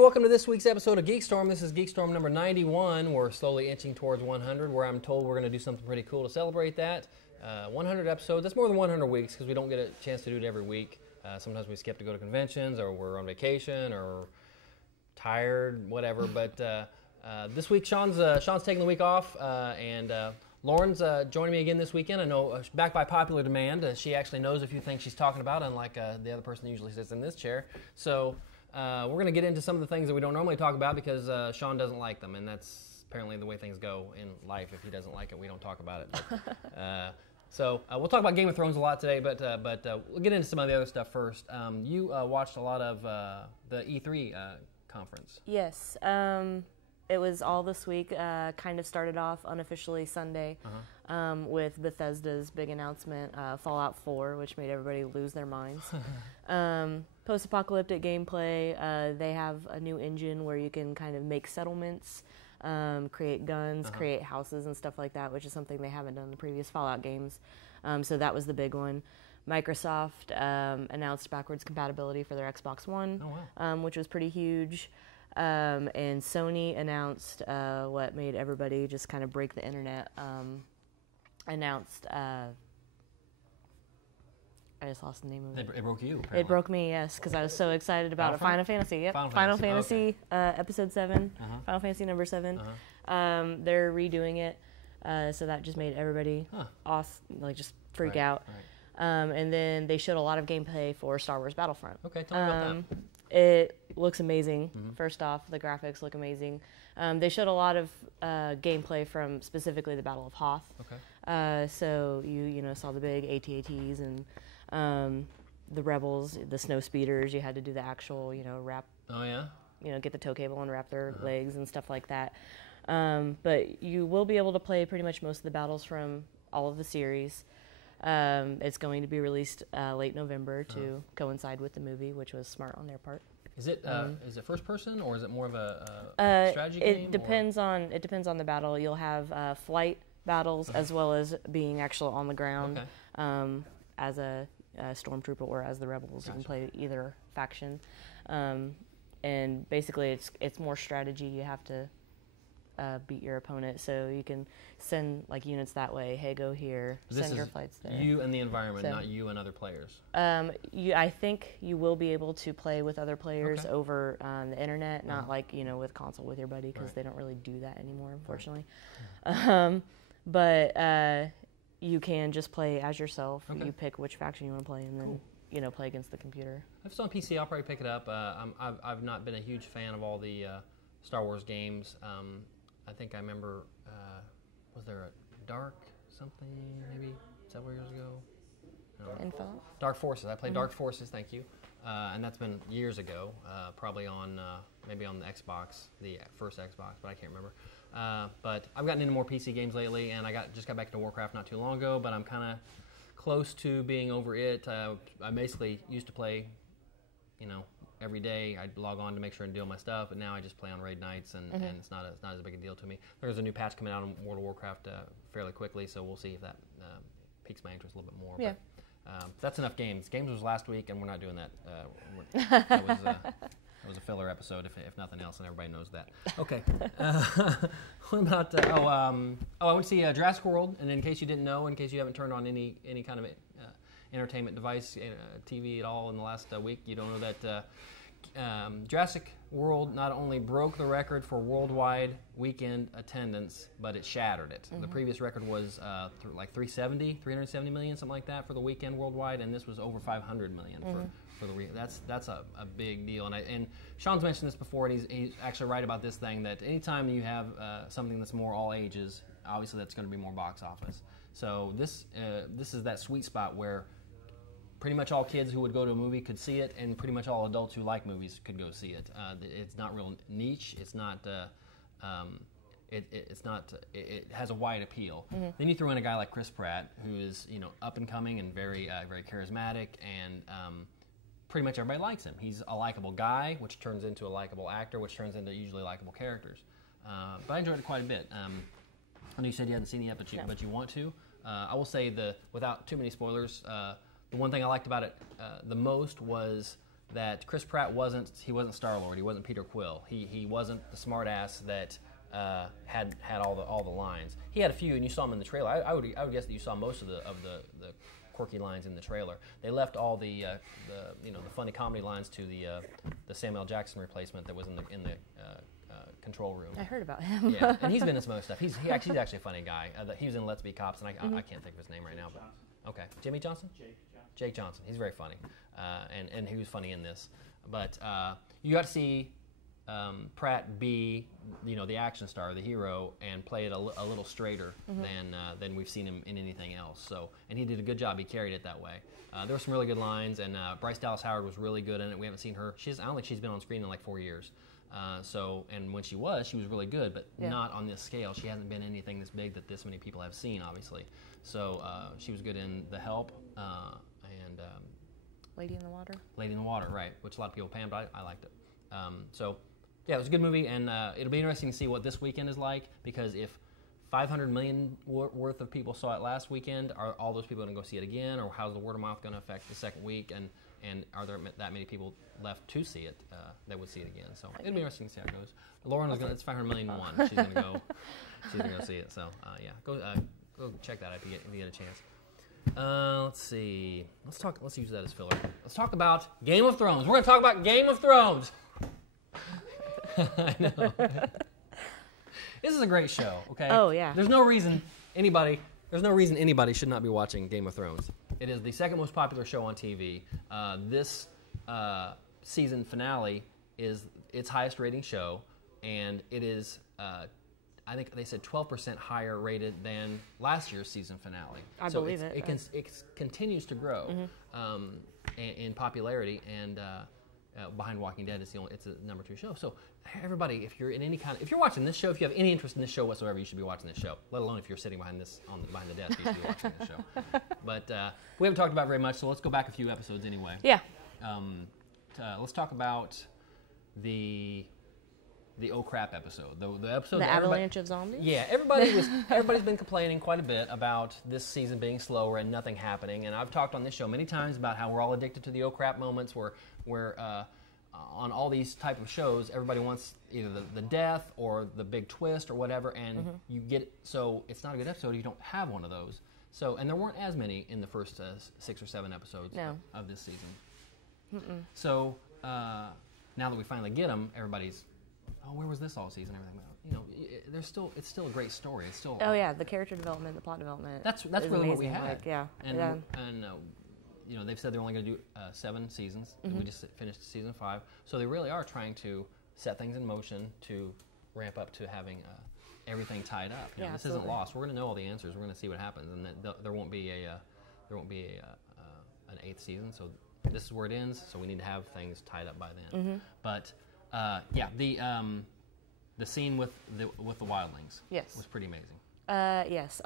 Welcome to this week's episode of GeekStorm. This is GeekStorm number 91. We're slowly inching towards 100, where I'm told we're going to do something pretty cool to celebrate that. 100 episodes. That's more than 100 weeks because we don't get a chance to do it every week. Sometimes we skip to go to conventions, or we're on vacation, or tired, whatever. But this week, Sean's taking the week off, and Lauren's joining me again this weekend. I know, back by popular demand, she actually knows a few things she's talking about, unlike the other person that usually sits in this chair. So we're going to get into some of the things that we don't normally talk about because Sean doesn't like them, and that's apparently the way things go in life. If he doesn't like it, we don't talk about it. But, so we'll talk about Game of Thrones a lot today, but we'll get into some of the other stuff first. You watched a lot of the E3 conference. Yes. It was all this week. Kind of started off unofficially Sunday with Bethesda's big announcement, Fallout 4, which made everybody lose their minds. Post-apocalyptic gameplay. They have a new engine where you can kind of make settlements, create guns, create houses and stuff like that, which is something they haven't done in the previous Fallout games. So that was the big one. Microsoft announced backwards compatibility for their Xbox One, which was pretty huge. And Sony announced what made everybody just kind of break the internet. Announced... I just lost the name of it. It broke you, apparently. It broke me, yes, because I was so excited about it. Final Fantasy, yep. Final Fantasy, okay. Episode 7, Final Fantasy number 7. They're redoing it, so that just made everybody just freak out. Right. And then they showed a lot of gameplay for Star Wars Battlefront. Okay, tell me about that. It looks amazing. First off, the graphics look amazing. They showed a lot of gameplay from specifically the Battle of Hoth. Okay. So you saw the big AT-ATs and the rebels, the snow speeders. You had to do the actual wrap. Oh yeah. Get the tow cable and wrap their legs and stuff like that. But you will be able to play pretty much most of the battles from all of the series. It's going to be released late November to coincide with the movie, which was smart on their part. Is it first person, or is it more of a strategy game? It depends on the battle. You'll have flight battles as well as being actual on the ground as a stormtrooper or as the rebels. Gotcha. You can play either faction, and basically it's more strategy. You have to beat your opponent, so you can send units that way. Hey, go here. Send your flights there. You and the environment, not you and other players. I think you will be able to play with other players over the internet, not with console with your buddy, because they don't really do that anymore, unfortunately. Right. But you can just play as yourself. Okay. You pick which faction you want to play, and then play against the computer. If it's on PC, I'll probably pick it up. I've not been a huge fan of all the Star Wars games. I think I remember, was there a Dark something maybe several years ago? Info? Dark Forces. I played Dark Forces, thank you. And that's been years ago, probably on maybe on the Xbox, the first Xbox, but I can't remember. But I've gotten into more PC games lately, and I just got back into Warcraft not too long ago, but I'm kind of close to being over it. I basically used to play, every day. I'd log on to make sure and deal my stuff, but now I just play on raid nights, and it's not as big a deal to me. There's a new patch coming out on World of Warcraft fairly quickly, so we'll see if that piques my interest a little bit more. Yeah. But that's enough games. Games was last week, and we're not doing that. That was a filler episode, if nothing else, and everybody knows that. Okay. What about? I went to see Jurassic World, and in case you didn't know, in case you haven't turned on any kind of entertainment device, TV at all in the last week, you don't know that Jurassic World not only broke the record for worldwide weekend attendance, but it shattered it. The previous record was 370 million, something like that, for the weekend worldwide, and this was over 500 million for the weekend. That's a big deal. And Sean's mentioned this before, and he's actually right about this thing, that anytime you have something that's more all ages, obviously that's going to be more box office. So this is that sweet spot where pretty much all kids who would go to a movie could see it, and pretty much all adults who like movies could go see it. It's not real niche. It's not. It has a wide appeal. Then you throw in a guy like Chris Pratt, who is up and coming and very very charismatic, and pretty much everybody likes him. He's a likable guy, which turns into a likable actor, which turns into usually likable characters. But I enjoyed it quite a bit. I know you said you hadn't seen it yet, but you want to. I will say, without too many spoilers, the one thing I liked about it the most was that Chris Pratt wasn't Star-Lord. He wasn't Peter Quill. He wasn't the smartass that had all the lines. He had a few, and you saw him in the trailer. I would guess that you saw most of the quirky lines in the trailer. They left all the funny comedy lines to the Samuel Jackson replacement that was in the control room. I heard about him. Yeah, and he's been in some other stuff. He's actually a funny guy. He was in Let's Be Cops, and I can't think of his name right now. But okay, Jimmy Johnson. Jake Johnson. He's very funny, and he was funny in this. But you got to see Pratt be, the action star, the hero, and play it a little straighter than we've seen him in anything else. So, and he did a good job. He carried it that way. There were some really good lines, and Bryce Dallas Howard was really good in it. We haven't seen her. I don't think she's been on screen in like 4 years. And when she was really good, but not on this scale. She hasn't been anything this big that this many people have seen, obviously. So she was good in The Help and Lady in the Water. Lady in the Water, right? Which a lot of people panned, but I liked it. So yeah, it was a good movie, and it'll be interesting to see what this weekend is like, because if 500 million worth of people saw it last weekend, are all those people going to go see it again, or how's the word of mouth going to affect the second week, and are there that many people left to see it that would see it again? So it'll be interesting to see how it goes. Lauren was it's 500 million to 1. She's going to go. She's going to go see it. So yeah, go check that out if you get a chance. Let's see. Let's use that as filler. Let's talk about Game of Thrones. We're going to talk about Game of Thrones. I know. This is a great show. Okay. Oh yeah. There's no reason anybody should not be watching Game of Thrones. It is the second most popular show on TV. This season finale is its highest rating show, and it is, I think they said 12% higher rated than last year's season finale. I believe it. It continues to grow in popularity, and behind Walking Dead, it's a number 2 show. So everybody, if you're watching this show, if you have any interest in this show whatsoever, you should be watching this show. Let alone if you're sitting behind the desk, you should be watching this show. But we haven't talked about it very much, so let's go back a few episodes anyway. Yeah. Let's talk about the oh crap episode. The episode. The avalanche of zombies. Yeah, everybody's been complaining quite a bit about this season being slower and nothing happening. And I've talked on this show many times about how we're all addicted to the oh crap moments, where on all these type of shows, everybody wants either the death or the big twist or whatever, and you get so it's not a good episode if you don't have one of those. So, and there weren't as many in the first 6 or 7 episodes of this season. So now that we finally get them, everybody's, oh, where was this all season? Everything, it's still a great story. It's still the character development, the plot development. That's really amazing. what we had. Like, yeah, and they've said they're only going to do 7 seasons. We just finished season 5, so they really are trying to set things in motion to ramp up to having everything tied up. This isn't lost. We're going to know all the answers. We're going to see what happens, and there won't be an 8th season. So this is where it ends. So we need to have things tied up by then. But the scene with the wildlings was pretty amazing. Yes,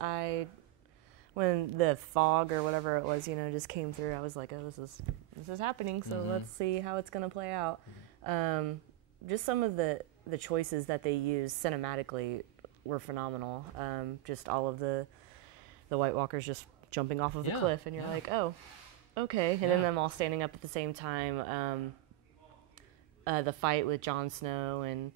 when the fog or whatever it was, just came through, I was like, oh, this is happening. So let's see how it's going to play out. Just some of the choices that they used cinematically were phenomenal. Just all of the White Walkers just jumping off of the cliff, and you're like, oh, okay. And then them all standing up at the same time. The fight with Jon Snow, and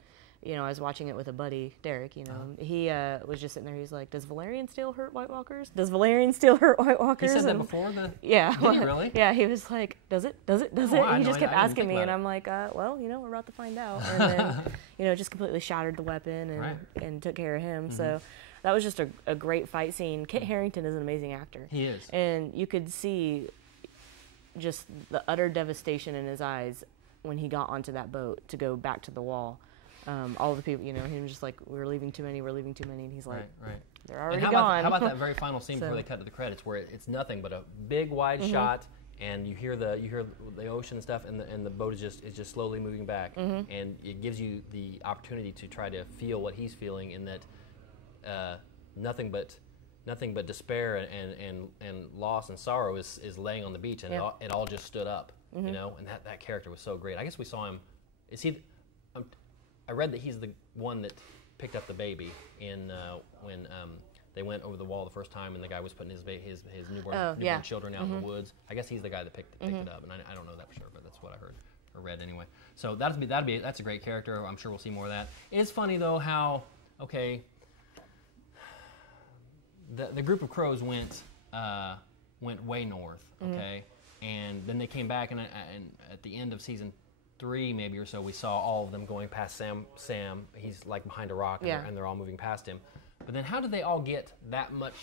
I was watching it with a buddy, Derek. He was just sitting there. He's like, "Does Valerian steel hurt White Walkers? Does Valerian steel hurt White Walkers?" He said that before. Yeah. Did he really? Yeah. He was like, "Does it? Does it? Does it?" And he just kept asking me, and I'm like, "Well, we're about to find out." And then, just completely shattered the weapon and took care of him. So that was just a great fight scene. Kit Harington is an amazing actor. He is. And you could see just the utter devastation in his eyes when he got onto that boat to go back to the wall. All the people, he was just like, we're leaving too many, and he's like, they're already gone. How about that very final scene before they cut to the credits, where it's nothing but a big wide shot, and you hear the ocean and stuff, and the boat is just slowly moving back, and it gives you the opportunity to try to feel what he's feeling, in that nothing but despair and loss and sorrow is laying on the beach, and it all just stood up, you know, and that character was so great. I guess we saw him. Is he? I read that he's the one that picked up the baby in when they went over the wall the first time, and the guy was putting his newborn children out in the woods. I guess he's the guy that picked it up, and I don't know that for sure, but that's what I heard or read anyway. So that's a great character. I'm sure we'll see more of that. It's funny though how the group of crows went way north, okay, and then they came back, and at the end of season 3 maybe or so, we saw all of them going past Sam. He's like behind a rock, and they're all moving past him. But then how did they all get that much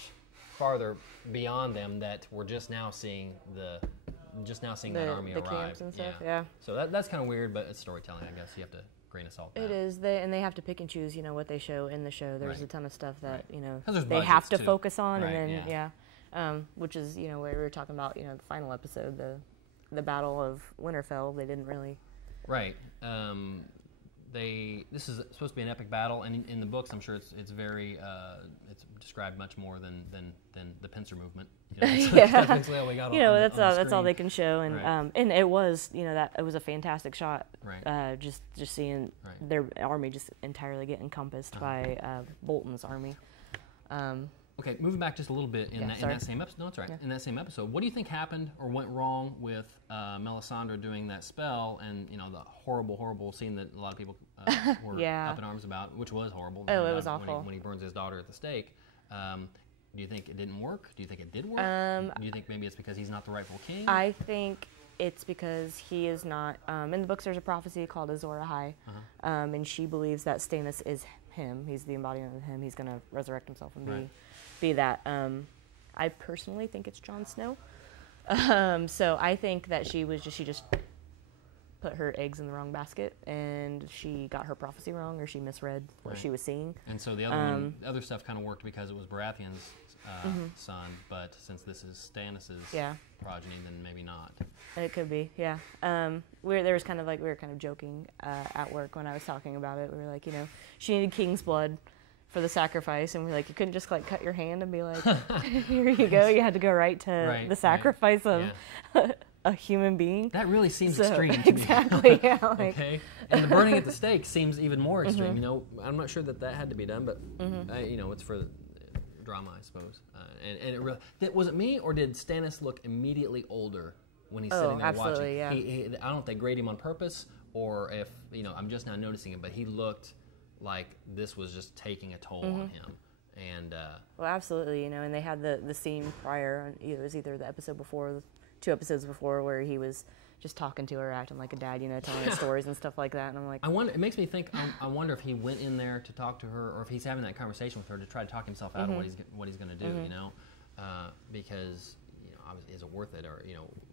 farther beyond them that we're just now seeing that army arrive? Camps and stuff, yeah. So that's kind of weird, but it's storytelling, I guess. You have to grain of salt. It is, and they have to pick and choose, what they show in the show. There's a ton of stuff that they have to focus on, and then which is where we were talking about the final episode, the Battle of Winterfell. They didn't really. Right. This is supposed to be an epic battle, and in the books, I'm sure it's very it's described much more than the pincer movement. That's basically all we got. That's all they can show, and it was that it was a fantastic shot. Right. Just seeing their army just entirely get encompassed by Bolton's army. Okay, moving back just a little bit in that same episode. No, it's right. Yeah. In that same episode, what do you think happened or went wrong with Melisandre doing that spell, and the horrible scene that a lot of people were up in arms about, which was horrible. Oh, it was awful. When he burns his daughter at the stake. Do you think it didn't work? Do you think it did work? Do you think maybe it's because he's not the rightful king? I think it's because he is not. In the books, there's a prophecy called Azor Ahai, and she believes that Stannis is him. He's the embodiment of him. He's going to resurrect himself and be that. I personally think it's Jon Snow. So I think that she just put her eggs in the wrong basket, and she got her prophecy wrong, or she misread what she was seeing. And so the other stuff kind of worked because it was Baratheon's son, but since this is Stannis's progeny, then maybe not. It could be, yeah. We were kind of joking at work when I was talking about it. We were like, she needed king's blood for the sacrifice, and we're like, you couldn't just cut your hand and be like, here you go. You had to go right to the sacrifice of a human being. That really seems extreme to me. Exactly, yeah. Okay, and the burning at the stake seems even more extreme. I'm not sure that had to be done, but it's for the drama, I suppose. And it really, was it me, or did Stannis look immediately older when he's sitting there watching? Yeah. I don't know if they grade him on purpose, or if I'm just now noticing it, but he looked like this was just taking a toll on him. And well, absolutely, and they had the scene prior. It was either the episode before, 2 episodes before, where he was just talking to her, acting like a dad, telling her stories and stuff like that. And I'm like, it makes me think. I wonder if he went in there to talk to her, or if he's having that conversation with her to try to talk himself out of what he's going to do. Because obviously, is it worth it, or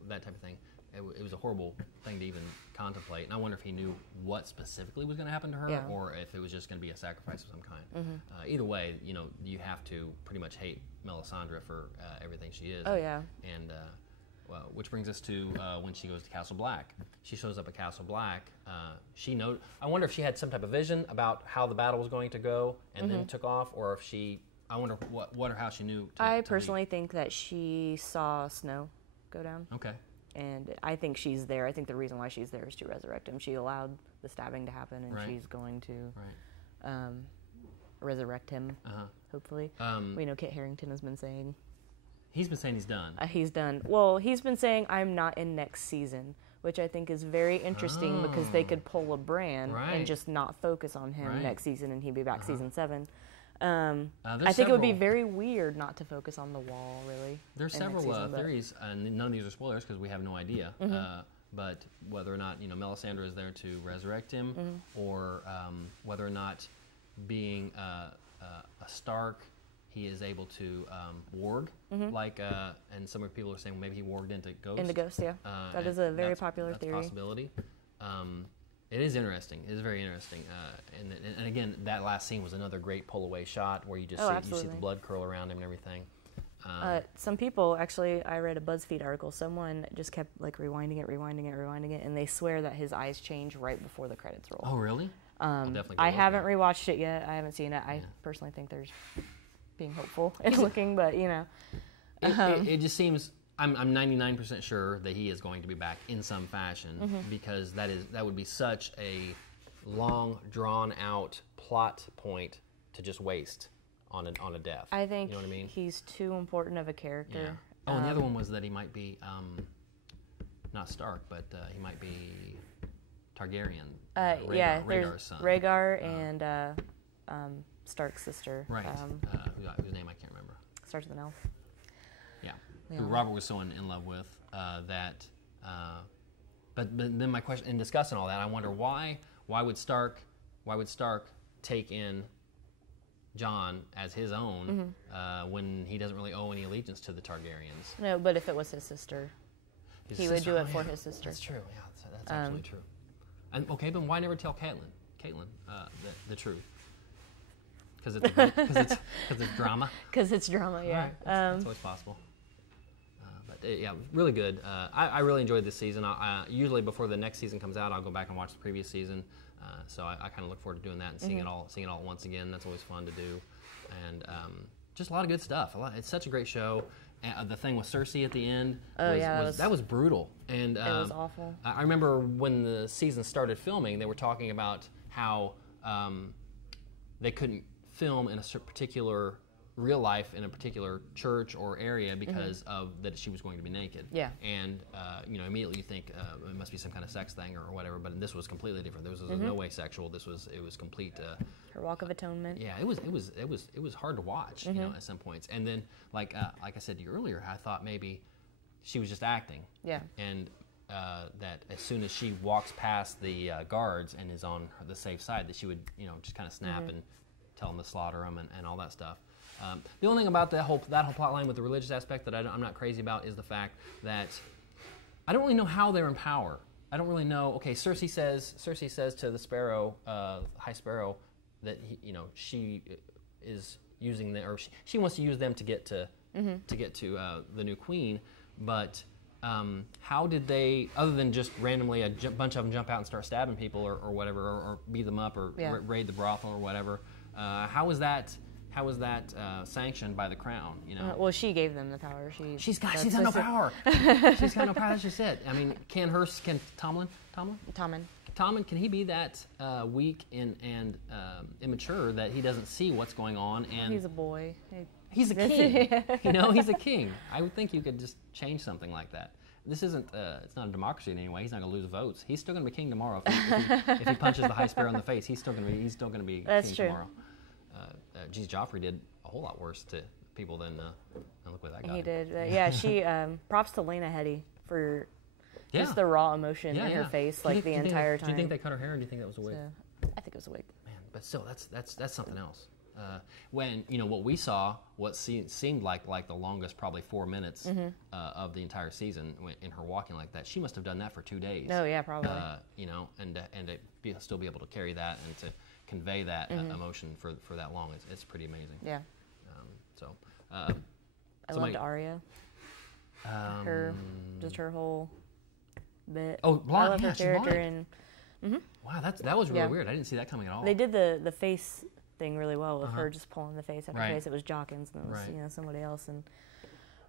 that type of thing. It was a horrible thing to even contemplate, and I wonder if he knew what specifically was going to happen to her, or if it was just going to be a sacrifice of some kind. Either way, you have to pretty much hate Melisandre for everything she is. Oh yeah. And which brings us to when she goes to Castle Black. She shows up at Castle Black. I wonder if she had some type of vision about how the battle was going to go, and then took off, or if I wonder what or how she knew. I personally think that she saw snow go down. Okay. And I think she's there. I think the reason why she's there is to resurrect him. She allowed the stabbing to happen, and she's going to resurrect him, hopefully. We know Kit Harington has been saying... He's been saying he's done. He's done. Well, he's been saying, I'm not in next season, which I think is very interesting because they could pull a Bran and just not focus on him next season, and he'd be back season 7. I think it would be very weird not to focus on the Wall, really. There's several theories, and none of these are spoilers because we have no idea. But whether or not Melisandre is there to resurrect him, or whether or not being a Stark, he is able to warg, and some people are saying maybe he warged into Ghost. Into Ghost, yeah. That is a very popular theory. That's a possibility. It is interesting. It is very interesting. And again, that last scene was another great pull-away shot where you just see the blood curl around him and everything. Some people, actually, I read a BuzzFeed article, someone just kept like rewinding it, and they swear that his eyes change right before the credits roll. Oh, really? I haven't rewatched it yet. I haven't seen it. I personally think there's being hopeful and looking, but you know. It just seems, I'm 99% sure that he is going to be back in some fashion, because that would be such a long, drawn-out plot point to just waste on a death. I think you know what I mean? He's too important of a character. Yeah. Oh, and the other one was that he might be, not Stark, but he might be Targaryen. There's son. Rhaegar and Stark's sister. Right. Whose name I can't remember. Starts with an L. Yeah. Who Robert was so in love with but then my question, in discussing all that, I wonder why would Stark take in Jon as his own when he doesn't really owe any allegiance to the Targaryens? No, but if it was his sister, he would do it for his sister. That's true. Yeah, that's absolutely true. And okay, but why never tell Caitlyn the truth? Because it's drama. Because it's drama, yeah. Right. That's always possible. Yeah, really good. I really enjoyed this season. Usually before the next season comes out, I'll go back and watch the previous season. So I kind of look forward to doing that and seeing it all once again. That's always fun to do, and just a lot of good stuff. It's such a great show. The thing with Cersei at the end that was brutal, and it was awful. I remember when the season started filming, they were talking about how they couldn't film in a particular real life in a particular church or area because of that she was going to be naked. Yeah. And immediately you think it must be some kind of sex thing or whatever, but this was completely different. This was no way sexual. It was complete. Her walk of atonement. Yeah, it was hard to watch, at some points. And then like I said to you earlier, I thought maybe she was just acting. Yeah. And that as soon as she walks past the guards and is on the safe side, that she would just kind of snap and tell them to slaughter them and all that stuff. The only thing about that whole plot line with the religious aspect that I'm not crazy about is the fact that I don't really know how they're in power. I don't really know. Okay, Cersei says to the Sparrow, High Sparrow, that she is using them, or she wants to use them to get to the new queen. But how did they, other than just randomly bunch of them jump out and start stabbing people or whatever, or beat them up or raid the brothel or whatever? How was that sanctioned by the crown? Well, she gave them the power. She's got no power. She's got no power. That's just it. I mean, can Tommen, can he be that weak and immature that he doesn't see what's going on? And he's a boy. He's a king. He's a king. I would think you could just change something like that. This isn't. It's not a democracy in any way. He's not going to lose votes. He's still going to be king tomorrow. If he punches the High Sparrow in the face, he's still going to be king tomorrow. Joffrey did a whole lot worse to people than look what that got. He did. She props to Lena Headey for just the raw emotion in her face, the entire time. Do you think they cut her hair, or do you think that was a wig? I think it was a wig. Man, but still, that's something else. When what we saw, what seemed like the longest, probably 4 minutes of the entire season, in her walking like that, she must have done that for 2 days. Oh yeah, probably. And to still be able to carry that and to convey that emotion for that long, it's pretty amazing. Yeah. I loved Arya. Her whole bit. Oh, blonde. I love her character. Wow, that was really weird. I didn't see that coming at all. They did the face thing really well with her just pulling the face after face. It was Jawkins, and it was somebody else,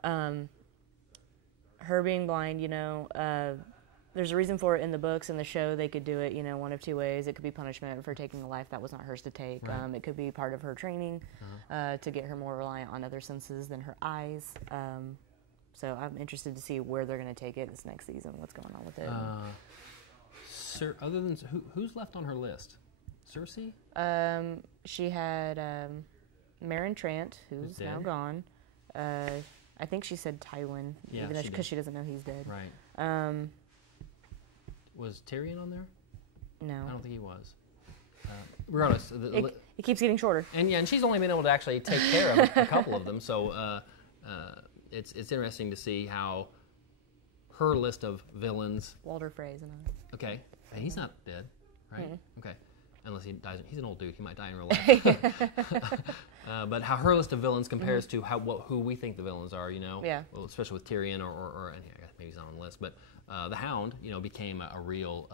and her being blind. There's a reason for it in the books and the show. They could do it, one of two ways. It could be punishment for taking a life that was not hers to take. Right. It could be part of her training to get her more reliant on other senses than her eyes. So I'm interested to see where they're going to take it this next season. What's going on with it? Other than who's left on her list? Cersei? She had Meryn Trant, who's now gone. I think she said Tywin, because she doesn't know he's dead. Right. Was Tyrion on there? No. I don't think he was. Regardless. It keeps getting shorter. And she's only been able to actually take care of a couple of them, so it's interesting to see how her list of villains... Walder Frey is another. Okay. And he's not dead, right? Okay. unless he dies. He's an old dude. He might die in real life. But how her list of villains compares to who we think the villains are, Yeah. Well, especially with Tyrion or and I guess maybe he's not on the list, but the Hound, became a real,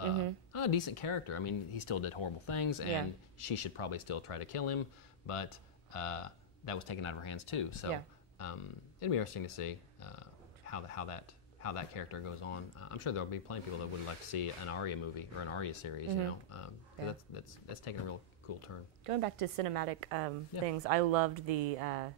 a decent character. I mean, he still did horrible things, and she should probably still try to kill him, but that was taken out of her hands too. So it'd be interesting to see how that character goes on. I'm sure there'll be plenty of people that would like to see an Arya movie or an Arya series. That's taken a real cool turn. Going back to cinematic things, I loved the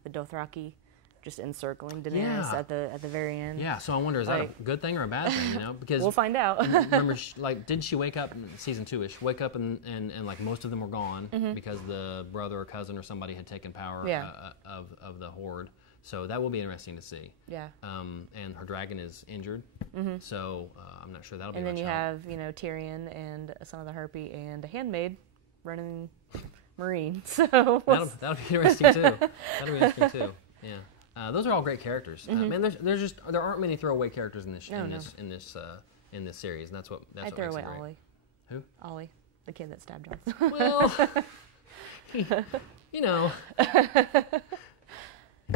Dothraki just encircling Daenerys at the very end. Yeah, so I wonder, is that a good thing or a bad thing? Because we'll find out. Remember, didn't she wake up in season 2-ish? Wake up and like most of them were gone because the brother or cousin or somebody had taken power of the Horde. So that will be interesting to see. Yeah. And her dragon is injured, so I'm not sure that'll be. And then you help. have Tyrion and Son of the Harpy and a handmaid running Marine. So that'll be interesting too. That'll be interesting too. Yeah. Those are all great characters. Man, there aren't many throwaway characters in this in this series, and that's what I'd throw away great. Ollie. Who? Ollie, the kid that stabbed Jon. Well,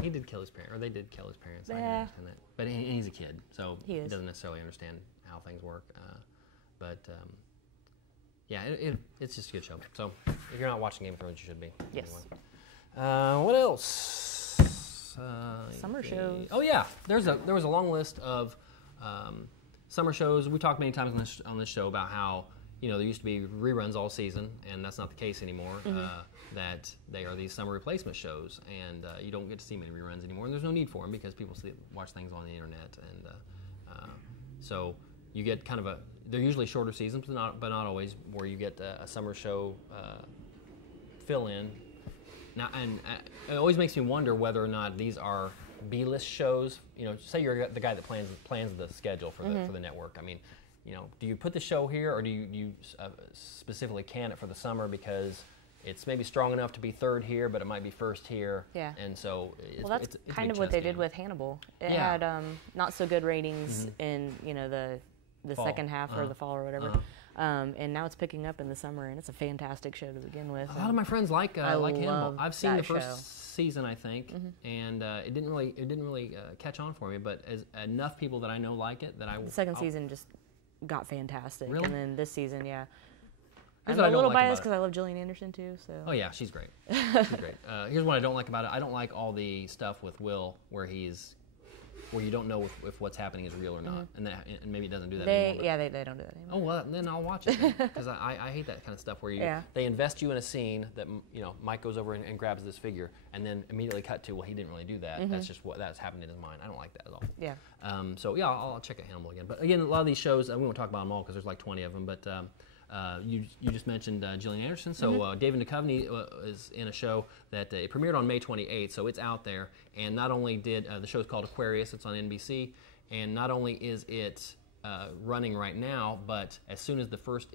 he did kill his parents, or they did kill his parents. I understand that. But he's a kid, so he doesn't necessarily understand how things work. It's just a good show. So if you're not watching Game of Thrones, you should be. Yes. Anyway. What else? Summer shows. Oh yeah, there was a long list of summer shows. We talked many times on this show about how there used to be reruns all season, and that's not the case anymore. That they are these summer replacement shows, and you don't get to see many reruns anymore, and there's no need for them because people watch things on the internet, and so you get kind of they're usually shorter seasons, but not always, where you get a summer show fill in. Now, and it always makes me wonder whether or not these are B-list shows. Say you're the guy that plans the schedule for the network. I mean, do you put the show here, or do you specifically can it for the summer because it's maybe strong enough to be third here, but it might be first here? Yeah. And so it's kind of what they did with Hannibal. It had not so good ratings in the fall. Second half or the fall or whatever. And now it's picking up in the summer, and it's a fantastic show to begin with. A lot of my friends like Hannibal. I've seen the first season, I think, and it didn't really catch on for me. But enough people that I know like it that I. The second season just got fantastic, really? And then this season, I'm a little biased because I love Gillian Anderson too. So. Oh yeah, she's great. She's great. Here's what I don't like about it. I don't like all the stuff with Will where you don't know if what's happening is real or not, and maybe it doesn't do that anymore. Yeah, they don't do that anymore. Oh well, then I'll watch it because I hate that kind of stuff where they invest you in a scene that Mike goes over and grabs this figure, and then immediately cut to, well, he didn't really do that. That's just that's happened in his mind. I don't like that at all. Yeah. I'll check out Hannibal again. But again, a lot of these shows we won't talk about them all because there's like 20 of them. But you just mentioned Gillian Anderson. So David Duchovny is in a show that it premiered on May 28th, so it's out there. And not only did the show's called Aquarius, it's on NBC, and not only is it running right now, but as soon as the first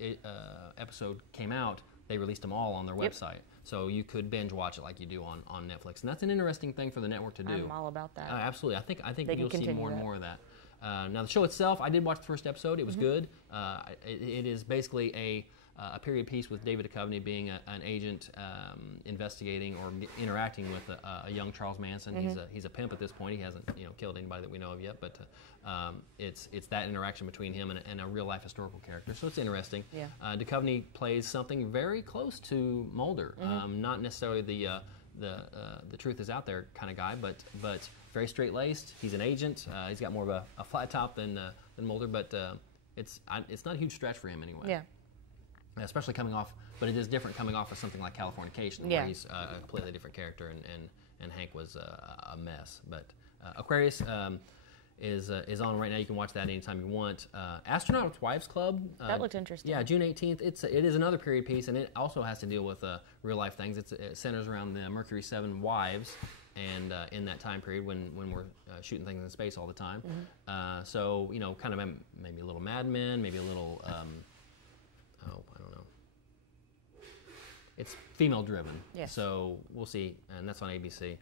episode came out, they released them all on their website. So you could binge watch it like you do on Netflix, and that's an interesting thing for the network to do. I'm all about that. Absolutely, I think you'll see more and more of that. Now the show itself, I did watch the first episode. It was good. It is basically a period piece with David Duchovny being an agent investigating or interacting with a young Charles Manson. He's a pimp at this point. He hasn't killed anybody that we know of yet, but it's that interaction between him and a real life historical character. So it's interesting. Yeah. Duchovny plays something very close to Mulder. Not necessarily the truth is out there kind of guy, but very straight laced. He's an agent. He's got more of a flat top than Mulder, but it's not a huge stretch for him anyway. Yeah. Especially coming off, but it is different coming off of something like Californication, where he's a completely different character, and Hank was a mess. But Aquarius is on right now. You can watch that anytime you want. Astronaut's Wives Club. That looked interesting. Yeah, June 18th. It is another period piece, and it also has to deal with real life things. It centers around the Mercury 7 wives, and in that time period when we're shooting things in space all the time. So kind of maybe a little Mad Men, maybe a little. I don't know. It's female driven, so we'll see, and that's on ABC.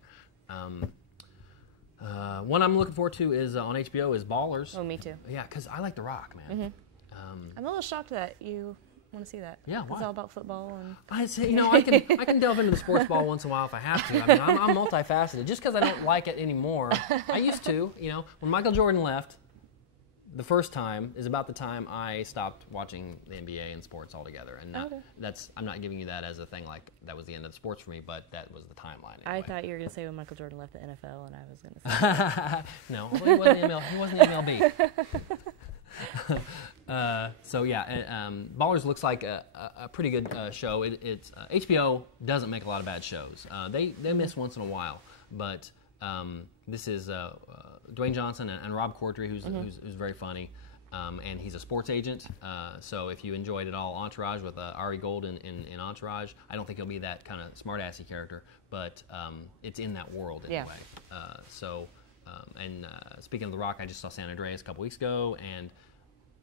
One I'm looking forward to is on HBO is Ballers. Oh, me too. Yeah, because I like The Rock, man. I'm a little shocked that you want to see that. Yeah, why? It's all about football and. I say, I can delve into the sports ball once in a while if I have to. I mean, I'm multifaceted. Just because I don't like it anymore, I used to. When Michael Jordan left, the first time is about the time I stopped watching the NBA and sports altogether. And I'm not giving you that as a thing like that was the end of sports for me, but that was the timeline. Anyway. I thought you were going to say when Michael Jordan left the NFL, and I was going to say no, he wasn't the MLB. So yeah, Ballers looks like a pretty good show. It's HBO doesn't make a lot of bad shows. They miss once in a while, but this is Dwayne Johnson and Rob Corddry, who's very funny, and he's a sports agent. So if you enjoyed it all, Entourage with Ari Gold in Entourage, I don't think he'll be that kind of smart-assy character, but it's in that world anyway. Yeah. Speaking of The Rock, I just saw San Andreas a couple weeks ago, and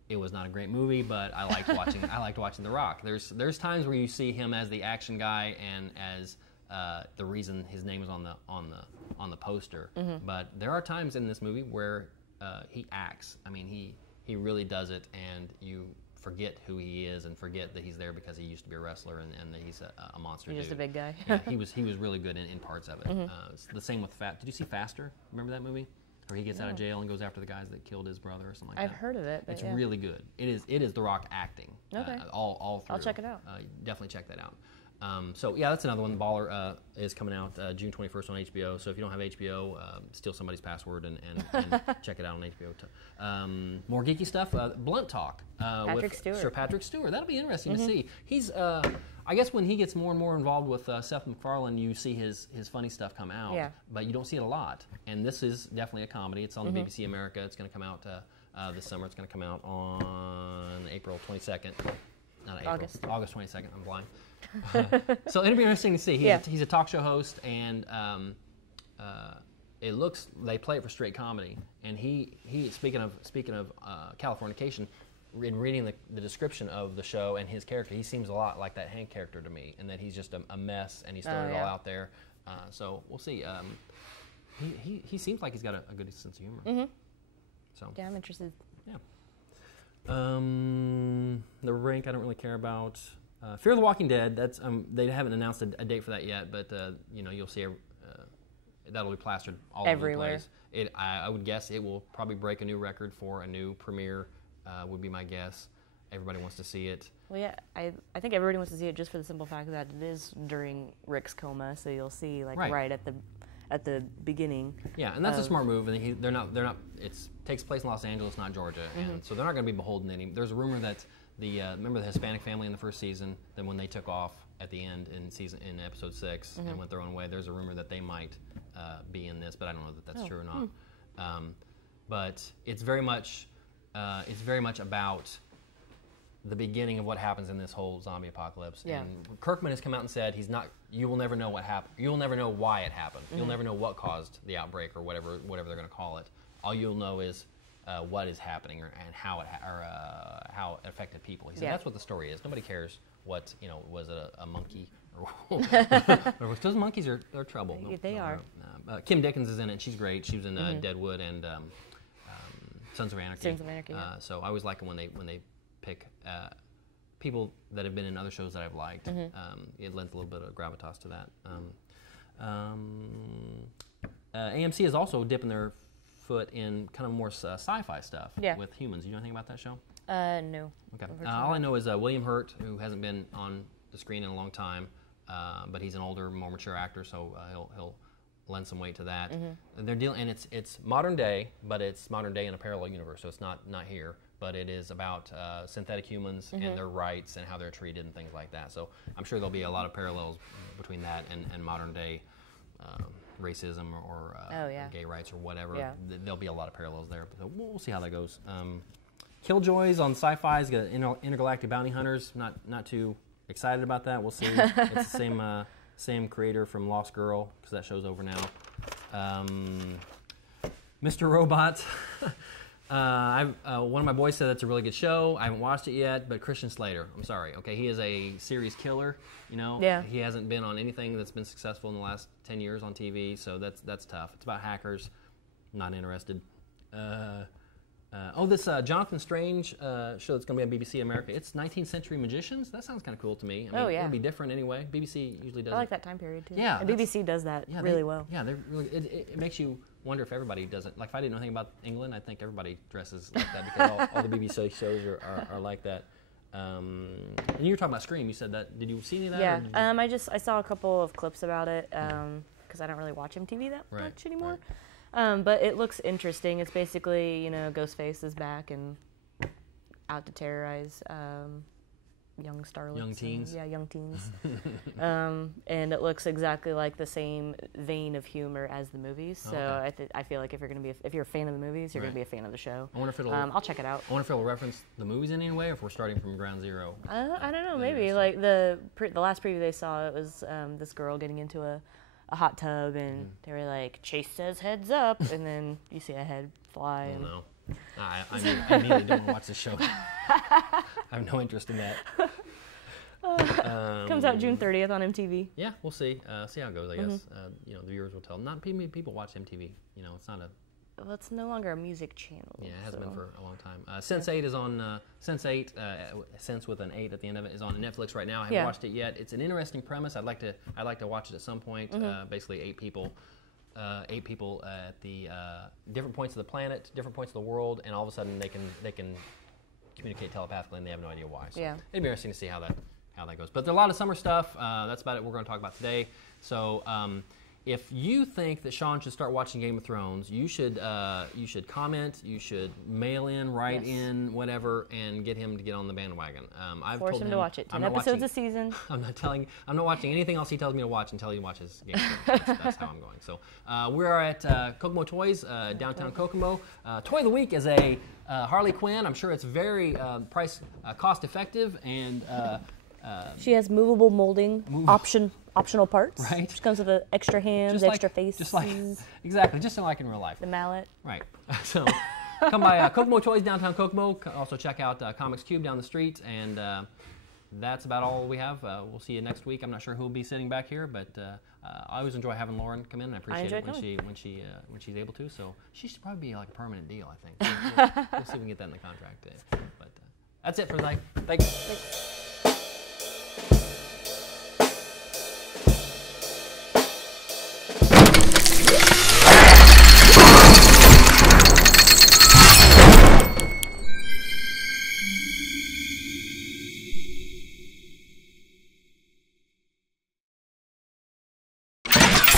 it was not a great movie, but I liked watching The Rock. There's times where you see him as the action guy and as the reason his name is on the poster. Mm-hmm. But there are times in this movie where he acts. I mean, he really does it, and you forget who he is and forget that he's there because he used to be a wrestler and that he's a monster. He's dude. Just a big guy. Yeah, he was really good in parts of it. Mm-hmm. The same with Did you see Faster? Remember that movie? Where he gets out of jail and goes after the guys that killed his brother or something like that. I've heard of it. But it's really good. It is The Rock acting. Okay. All through. I'll check it out. Definitely check that out. So yeah, that's another one. Baller is coming out June 21st on HBO. So if you don't have HBO, steal somebody's password and check it out on HBO. More geeky stuff. Blunt Talk with Stewart. Sir Patrick Stewart. That'll be interesting to see. He's I guess when he gets more and more involved with Seth MacFarlane, you see his funny stuff come out. Yeah. But you don't see it a lot. And this is definitely a comedy. It's on the BBC America. It's going to come out this summer. It's going to come out on April 22nd. Not April. August 22nd. I'm blind. So it'll be interesting to see. He's a talk show host, and it looks they play it for straight comedy. And he speaking of Californication, in reading the description of the show and his character, he seems a lot like that Hank character to me, and that he's just a mess and he's throwing it all out there. So we'll see. He seems like he's got a good sense of humor. Mm-hmm. So yeah, I'm interested. Yeah. The rank I don't really care about. Fear the Walking Dead. That's they haven't announced a date for that yet, but you'll see that'll be plastered all everywhere. Over the place. I would guess it will probably break a new record for a new premiere. Would be my guess. Everybody wants to see it. Well, yeah, I think everybody wants to see it just for the simple fact that it is during Rick's coma, so you'll see right at the beginning. Yeah, and that's a smart move. And they're not. It takes place in Los Angeles, not Georgia, and so they're not going to be beholden to any. There's a rumor that remember the Hispanic family in the first season. Then when they took off at the end in episode 6 and went their own way, there's a rumor that they might be in this, but I don't know that that's true or not. But it's very much about the beginning of what happens in this whole zombie apocalypse. Yeah. And Kirkman has come out and said you will never know what happened. You will never know why it happened. You'll never know what caused the outbreak or whatever they're going to call it. All you'll know is what is happening and how it affected people. He said that's what the story is. Nobody cares what was it a monkey or those monkeys are trouble. They are. Kim Dickens is in it. She's great. She was in Deadwood and Sons of Anarchy. Yeah. So I always like it when they pick people that have been in other shows that I've liked. It lends a little bit of gravitas to that. AMC is also dipping their foot in kind of more sci-fi stuff with humans. You know anything about that show? No. Okay. All I know is William Hurt, who hasn't been on the screen in a long time, but he's an older, more mature actor, so he'll lend some weight to that. They're dealing, and it's modern day, but it's modern day in a parallel universe, so it's not here, but it is about synthetic humans and their rights and how they're treated and things like that. So I'm sure there'll be a lot of parallels between that and modern day racism or gay rights or whatever. Yeah. There'll be a lot of parallels there, so we'll see how that goes. Killjoys on Sci-Fi's got Intergalactic Bounty Hunters. Not too excited about that. We'll see. It's the same creator from Lost Girl, because that show's over now. Mr. Robot. One of my boys said that's a really good show. I haven't watched it yet, but Christian Slater, I'm sorry. Okay, he is a series killer. He hasn't been on anything that's been successful in the last 10 years on TV, so that's tough. It's about hackers. Not interested. This Jonathan Strange show that's going to be on BBC America. It's 19th Century Magicians. That sounds kind of cool to me. I mean, it'll be different anyway. BBC usually does. I like that time period too. Yeah, and BBC does that really well. Yeah, it makes you wonder if everybody doesn't. Like if I didn't know anything about England, I think everybody dresses like that because all the BBC shows are like that. And you were talking about Scream. You said that. Did you see any of that? Yeah. I saw a couple of clips about it because I don't really watch MTV that much anymore. Right. But it looks interesting. It's basically, Ghostface is back and out to terrorize young starlets. Young teens? Young teens. And it looks exactly like the same vein of humor as the movies. So I feel like if you're a fan of the movies, you're going to be a fan of the show. I wonder if I'll check it out. I wonder if it'll reference the movies in any way, or if we're starting from ground zero. I don't know. Maybe like the last preview they saw, it was this girl getting into a hot tub, and they were like, Chase says heads up, and then you see a head fly. Oh, no. I immediately don't want to watch the show. I have no interest in that. Comes out June 30th on MTV. Yeah, we'll see. See how it goes, I guess. The viewers will tell. Not many people watch MTV. It's not a... Well, it's no longer a music channel. Yeah, it hasn't been for a long time. Sense8 is on, Sense8, Sense with an 8 at the end of it, is on Netflix right now. I haven't watched it yet. It's an interesting premise. I'd like to watch it at some point. Basically 8 people at the different points of the planet, different points of the world, and all of a sudden they can communicate telepathically, and they have no idea why. So it'd be interesting to see how that goes. But there's a lot of summer stuff. That's about it we're going to talk about today. So if you think that Sean should start watching Game of Thrones, you should comment, you should mail in, write in, whatever, and get him to get on the bandwagon. I've Force told him to watch it. 10 episodes a season. I'm not watching anything else he tells me to watch until he watches Game of Thrones. That's how I'm going. So we are at Kokomo Toys, downtown Kokomo. Toy of the Week is a Harley Quinn. I'm sure it's very cost effective, and she has movable molding optional parts. Right. Which comes with the extra hands, extra face. Exactly, just like in real life. The mallet. Right. So come by Kokomo Toys, downtown Kokomo. Also check out Comics Cube down the street, and that's about all we have. We'll see you next week. I'm not sure who will be sitting back here, but I always enjoy having Lauren come in, and I appreciate it when she's able to. So she should probably be like a permanent deal, I think. We'll see if we can get that in the contract. But that's it for tonight. Thanks.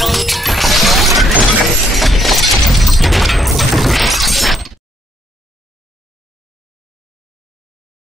Geek.